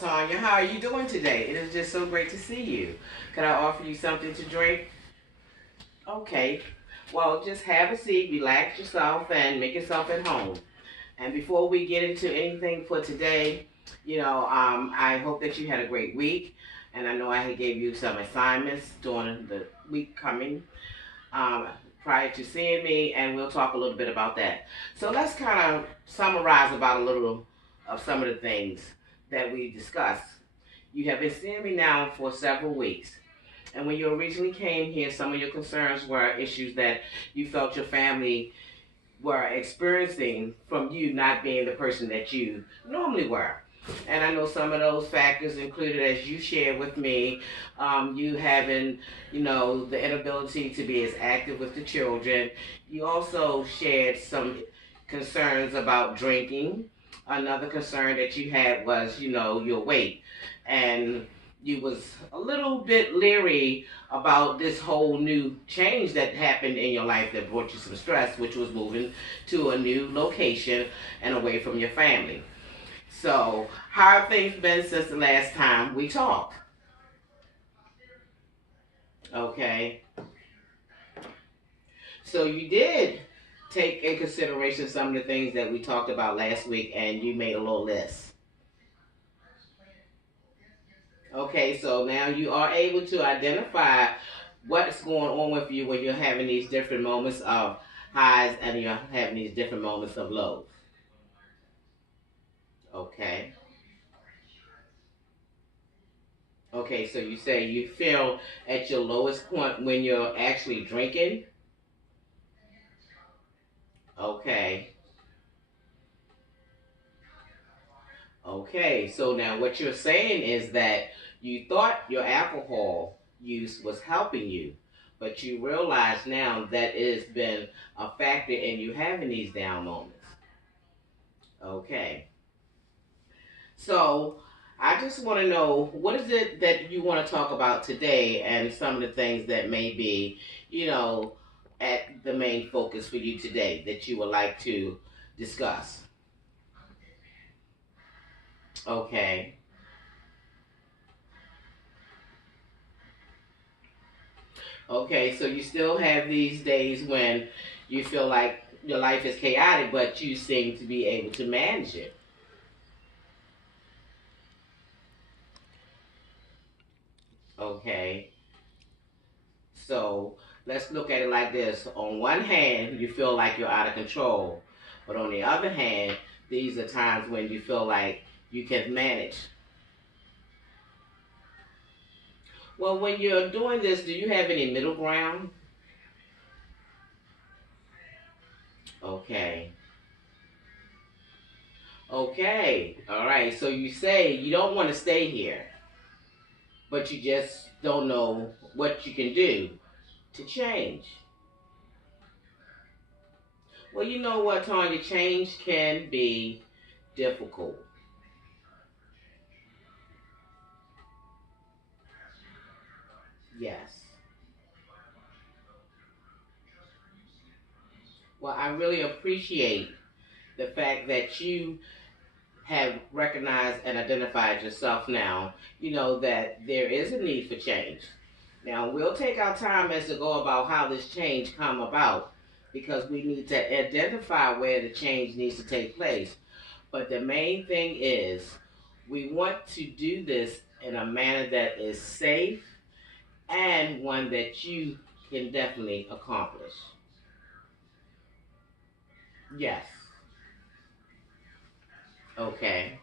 Tanya. How are you doing today? It is just so great to see you. Can I offer you something to drink? Okay. Well, just have a seat, relax yourself, and make yourself at home. And before we get into anything for today, I hope that you had a great week. And I know I had gave you some assignments during the week coming um, prior to seeing me, and we'll talk a little bit about that. So let's kind of summarize about a little of some of the things that we discussed. You have been seeing me now for several weeks. And when you originally came here, some of your concerns were issues that you felt your family were experiencing from you not being the person that you normally were. And I know some of those factors included, as you shared with me, you having, the inability to be as active with the children. You also shared some concerns about drinking. Another concern that you had was, your weight. And you was a little bit leery about this whole new change that happened in your life that brought you some stress, which was moving to a new location and away from your family. So, how have things been since the last time we talked? Okay. So you did take in consideration some of the things that we talked about last week and you made a little list. Okay, so now you are able to identify what's going on with you when you're having these different moments of highs and you're having these different moments of lows. Okay. Okay, so you say you feel at your lowest point when you're actually drinking. Okay. Okay, so now what you're saying is that you thought your alcohol use was helping you, but you realize now that it has been a factor in you having these down moments. Okay. So I just want to know what is it that you want to talk about today and some of the things that may be, you know, at the main focus for you today that you would like to discuss. Okay. Okay, so you still have these days when you feel like your life is chaotic, but you seem to be able to manage it. Okay, so let's look at it like this. On one hand, you feel like you're out of control, but on the other hand, these are times when you feel like you can manage. Well, when you're doing this, do you have any middle ground? Okay. Okay. All right. So you say you don't want to stay here, but you just don't know what you can do to change. Well, you know what, Tanya? Change can be difficult. Yes. Well, I really appreciate the fact that you have recognized and identified yourself now, that there is a need for change. Now, we'll take our time as to go about how this change come about because we need to identify where the change needs to take place. But the main thing is we want to do this in a manner that is safe and one that you can definitely accomplish. Yes. Okay.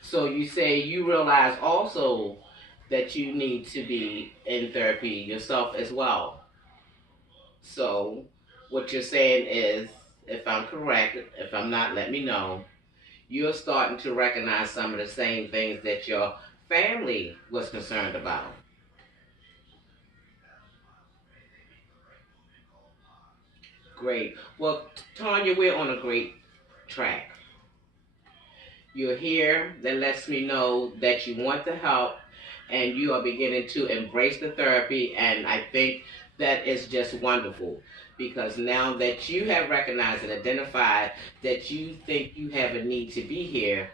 So you say you realize also that you need to be in therapy yourself as well. So what you're saying is, if I'm correct, if I'm not, let me know. You're starting to recognize some of the same things that your family was concerned about. Great. Well, Tanya, we're on a great track. You're here. That lets me know that you want the help and you are beginning to embrace the therapy. And I think That is just wonderful, because now that you have recognized and identified that you think you have a need to be here,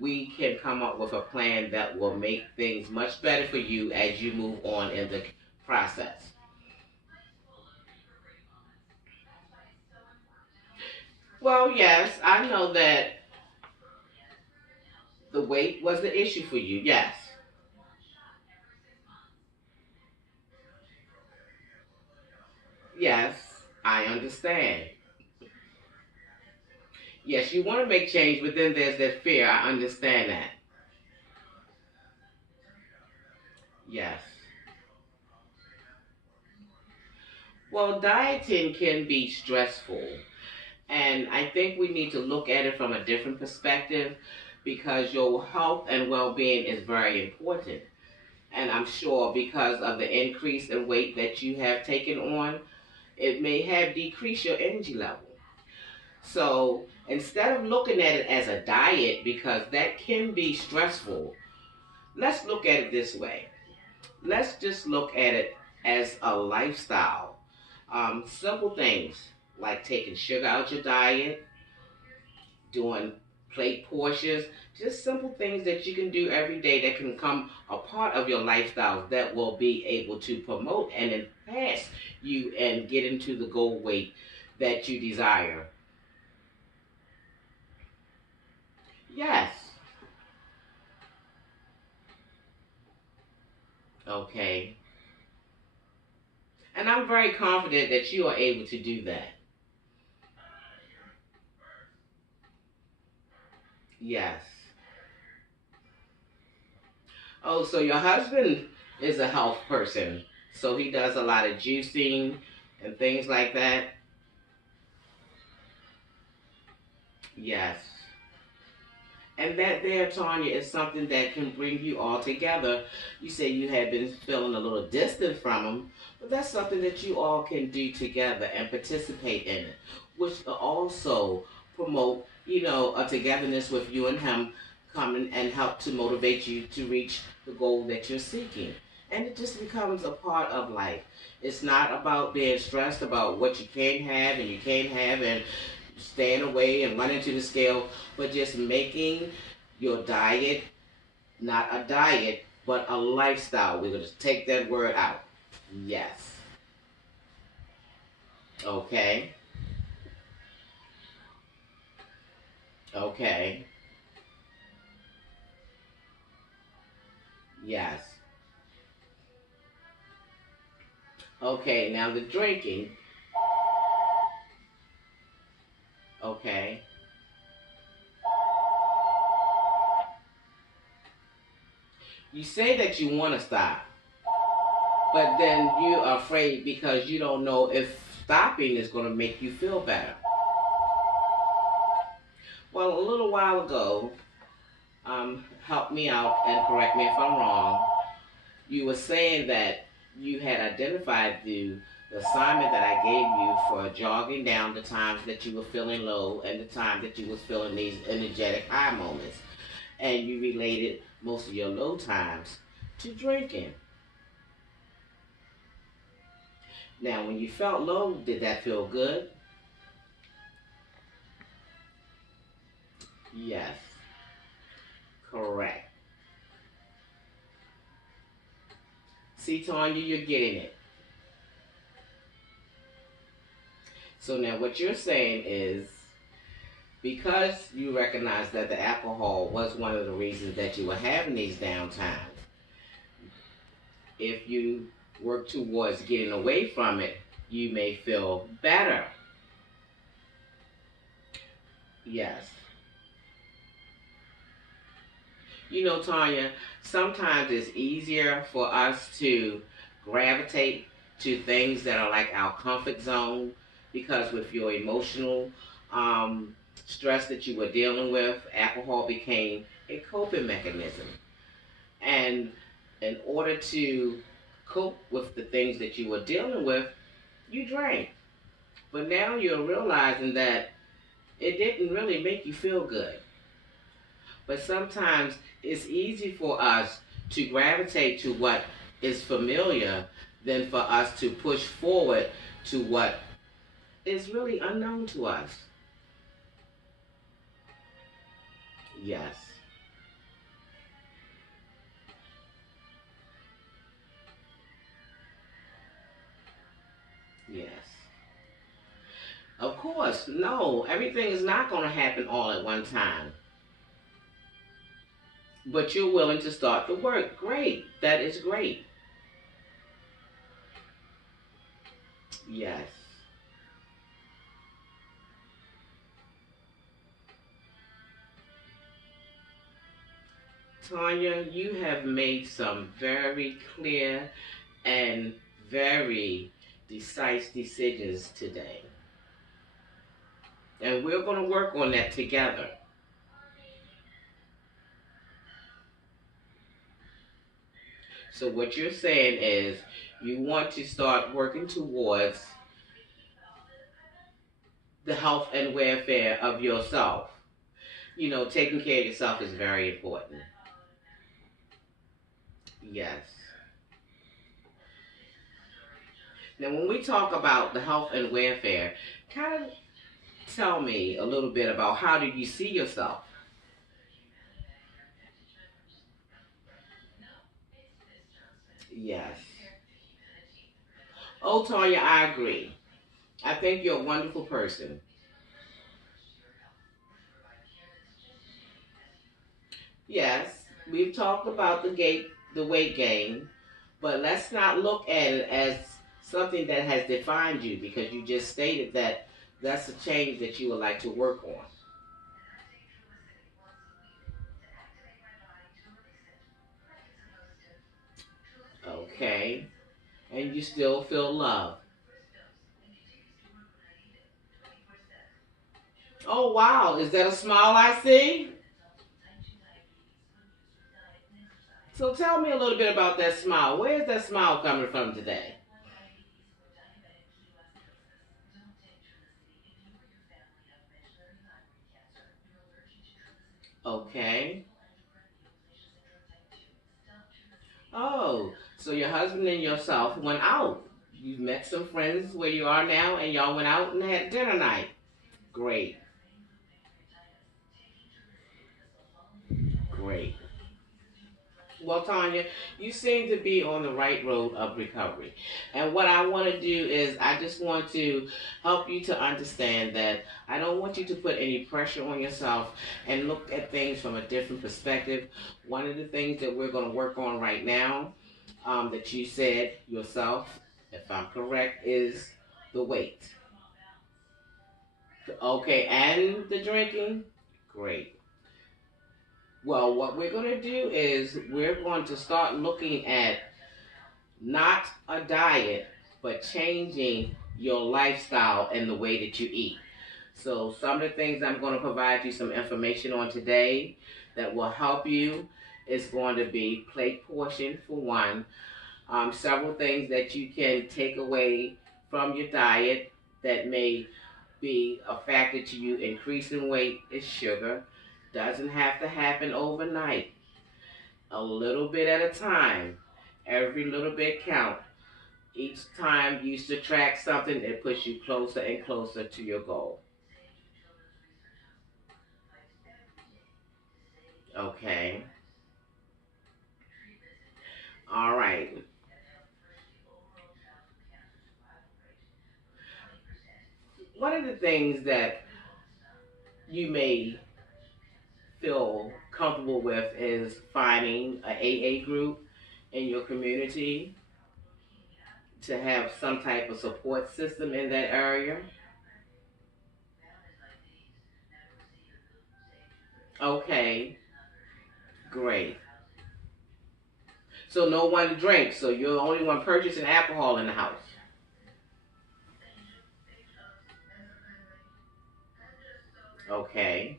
we can come up with a plan that will make things much better for you as you move on in the process. Well, yes, I know that the weight was the issue for you. Yes, yes, I understand. Yes, you want to make change, but then there's that fear. I understand that. Yes. Well, dieting can be stressful, and I think we need to look at it from a different perspective, because your health and well being is very important. And I'm sure because of the increase in weight that you have taken on, it may have decreased your energy level. So instead of looking at it as a diet, because that can be stressful, let's look at it this way. Let's just look at it as a lifestyle. Simple things like taking sugar out your diet, doing plate portions, just simple things that you can do every day that can become a part of your lifestyle that will be able to promote and enhance you and get into the goal weight that you desire. Yes. Okay. And I'm very confident that you are able to do that. Yes. Oh, so your husband is a health person. So he does a lot of juicing and things like that. Yes. And that there, Tanya, is something that can bring you all together. You say you have been feeling a little distant from him, but that's something that you all can do together and participate in it, which will also promote, a togetherness with you and him, coming and help to motivate you to reach the goal that you're seeking. And it just becomes a part of life. It's not about being stressed about what you can have and you can't have and staying away and running to the scale, but just making your diet not a diet, but a lifestyle. We're going to take that word out. Yes. Okay. Okay. Yes. Okay, now the drinking. Okay. You say that you want to stop, but then you're afraid because you don't know if stopping is going to make you feel better. Well, a little while ago, help me out and correct me if I'm wrong. You were saying that you had identified the assignment that I gave you for jogging down the times that you were feeling low and the time that you was feeling these energetic high moments. And you related most of your low times to drinking. Now, when you felt low, did that feel good? Yes, correct. See, Tanya, you're getting it. So now what you're saying is, because you recognize that the alcohol was one of the reasons that you were having these downtimes, if you work towards getting away from it, you may feel better. Yes. Tanya, sometimes it's easier for us to gravitate to things that are like our comfort zone, because with your emotional stress that you were dealing with, alcohol became a coping mechanism. And in order to cope with the things that you were dealing with, you drank. But now you're realizing that it didn't really make you feel good. But sometimes it's easy for us to gravitate to what is familiar than for us to push forward to what is really unknown to us. Yes. Yes. Of course, no, everything is not going to happen all at one time. But you're willing to start the work. Great. That is great. Yes. Tanya, you have made some very clear and very decisive decisions today. And we're going to work on that together. So, what you're saying is you want to start working towards the health and welfare of yourself. You know, taking care of yourself is very important. Yes. Now, when we talk about the health and welfare, kind of tell me a little bit about how do you see yourself? Yes. Oh, Tanya, I agree. I think you're a wonderful person. Yes, we've talked about the weight gain, but let's not look at it as something that has defined you because you just stated that that's a change that you would like to work on. Okay, and you still feel love. Oh wow, is that a smile I see? So tell me a little bit about that smile. Where is that smile coming from today? Okay. Oh, so your husband and yourself went out. You met some friends where you are now, and y'all went out and had dinner night. Great, great. Well, Tanya, you seem to be on the right road of recovery. And what I want to do is, I just want to help you to understand that I don't want you to put any pressure on yourself and look at things from a different perspective. One of the things that we're going to work on right now, that you said yourself, if I'm correct, is the weight. Okay, and the drinking? Great. Well, what we're going to do is we're going to start looking at not a diet, but changing your lifestyle and the way that you eat. So, some of the things I'm going to provide you some information on today that will help you is going to be plate portion for one, several things that you can take away from your diet that may be a factor to you increasing weight is sugar. Doesn't have to happen overnight. A little bit at a time. Every little bit count. Each time you subtract something, it puts you closer and closer to your goal. Okay. All right. One of the things that you may feel comfortable with is finding a AA group in your community to have some type of support system in that area. Okay, great. So no one drinks, so you're the only one purchasing alcohol in the house. Okay.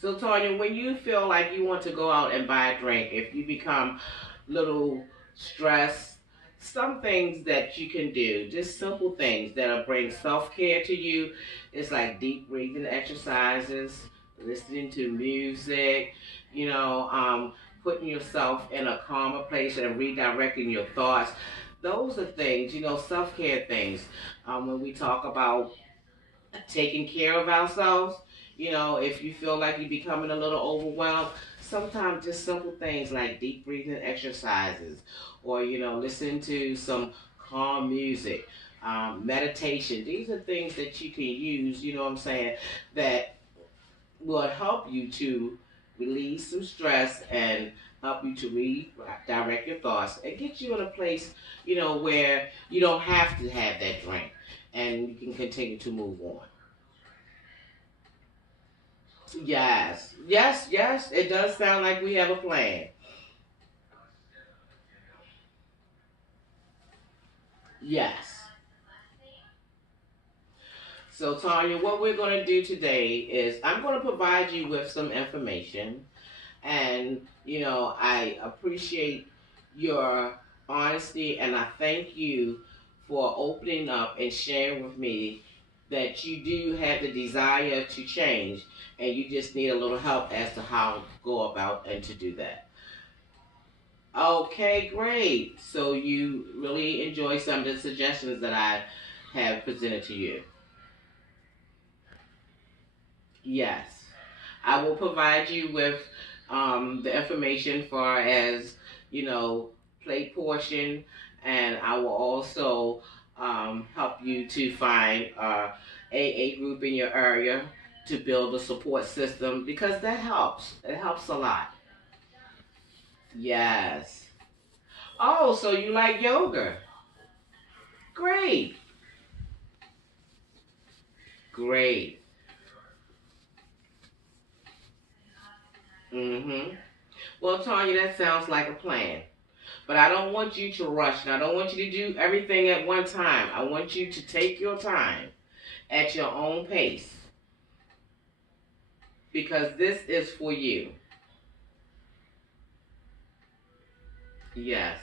So Tanya, when you feel like you want to go out and buy a drink, if you become little stressed, some things that you can do, just simple things that'll bring self-care to you. It's like deep breathing exercises, listening to music, you know, putting yourself in a calmer place and redirecting your thoughts. Those are things, self-care things. When we talk about taking care of ourselves, if you feel like you're becoming a little overwhelmed, sometimes just simple things like deep breathing exercises or, listen to some calm music, meditation. These are things that you can use, you know what I'm saying, that will help you to release some stress and help you to redirect your thoughts and get you in a place, where you don't have to have that drink and you can continue to move on. Yes, yes, yes. It does sound like we have a plan. Yes. So, Tanya, what we're going to do today is I'm going to provide you with some information. And, I appreciate your honesty and I thank you for opening up and sharing with me that you do have the desire to change and you just need a little help as to how to go about and to do that. Okay, great. So you really enjoy some of the suggestions that I have presented to you. Yes. I will provide you with the information far as, you know, plate portion, and I will also help you to find AA group in your area to build a support system because that helps. It helps a lot. Yes. Oh, so you like yoga? Great. Great. Mm-hmm. Well, Tanya, that sounds like a plan. But I don't want you to rush, and I don't want you to do everything at one time. I want you to take your time at your own pace because this is for you. Yes.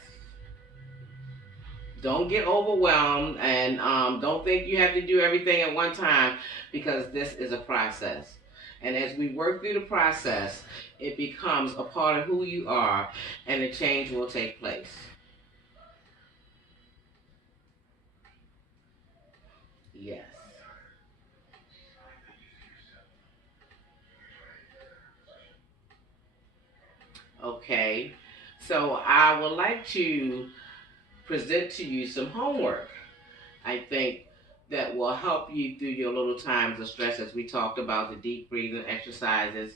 Don't get overwhelmed and don't think you have to do everything at one time because this is a process. And as we work through the process, it becomes a part of who you are and the change will take place. Yes. Okay. So I would like to present to you some homework. I think that will help you through your little times of stress as we talked about the deep breathing exercises.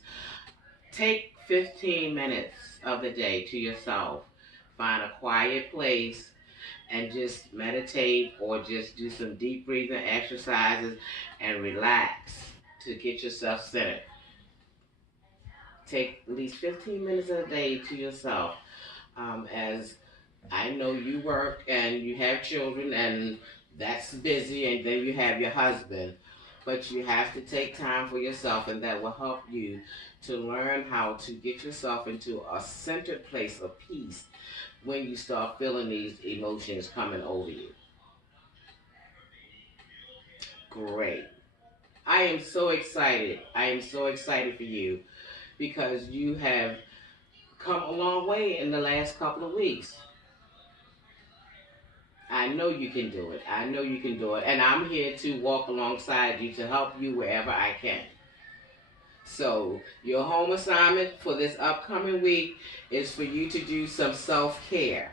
Take 15 minutes of the day to yourself. Find a quiet place and just meditate or just do some deep breathing exercises and relax to get yourself centered. Take at least 15 minutes a day to yourself. As I know you work and you have children, and that's busy, and then you have your husband. But you have to take time for yourself, and that will help you to learn how to get yourself into a centered place of peace when you start feeling these emotions coming over you. Great. I am so excited. I am so excited for you because you have come a long way in the last couple of weeks. I know you can do it. I know you can do it. And I'm here to walk alongside you to help you wherever I can. So, your home assignment for this upcoming week is for you to do some self care.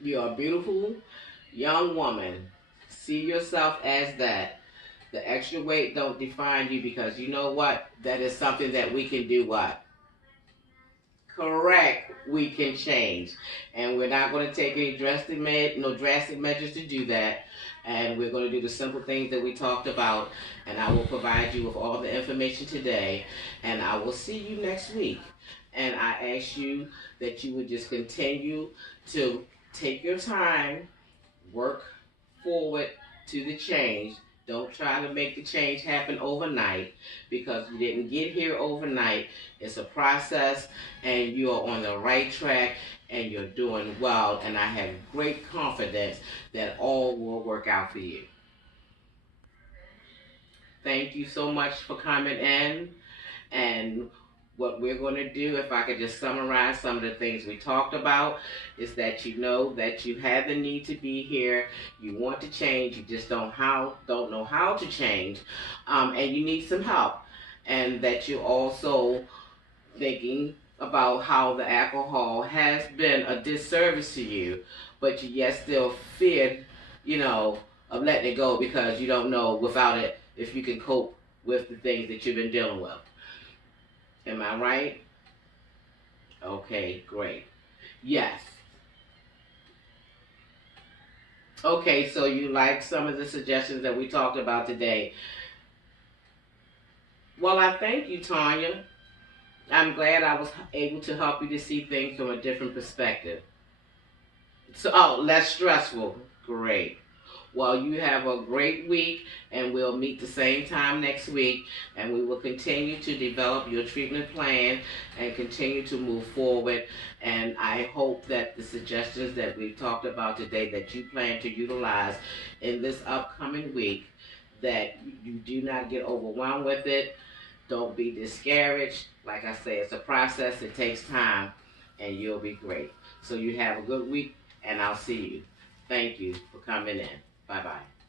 You're a beautiful young woman. See yourself as that. The extra weight don't define you because you know what? That is something that we can do what? Correct. We can change, and we're not going to take any drastic measures to do that. And we're going to do the simple things that we talked about. And I will provide you with all the information today. And I will see you next week. And I ask you that you would just continue to take your time, work forward to the change. Don't try to make the change happen overnight because you didn't get here overnight. It's a process and you are on the right track and you're doing well. And I have great confidence that all will work out for you. Thank you so much for coming in. And what we're going to do, if I could just summarize some of the things we talked about, is that you know that you have the need to be here. You want to change. You just don't know how to change, and you need some help. And that you're also thinking about how the alcohol has been a disservice to you, but you yet still fear, you know, of letting it go because you don't know without it if you can cope with the things that you've been dealing with. Am I right? Okay, great. Yes. Okay, so you like some of the suggestions that we talked about today. Well, I thank you, Tanya. I'm glad I was able to help you to see things from a different perspective. So, oh, less stressful. Great. Well, you have a great week, and we'll meet the same time next week, and we will continue to develop your treatment plan and continue to move forward. And I hope that the suggestions that we've talked about today that you plan to utilize in this upcoming week, that you do not get overwhelmed with it. Don't be discouraged. Like I said, it's a process. It takes time, and you'll be great. So you have a good week, and I'll see you. Thank you for coming in. Bye-bye.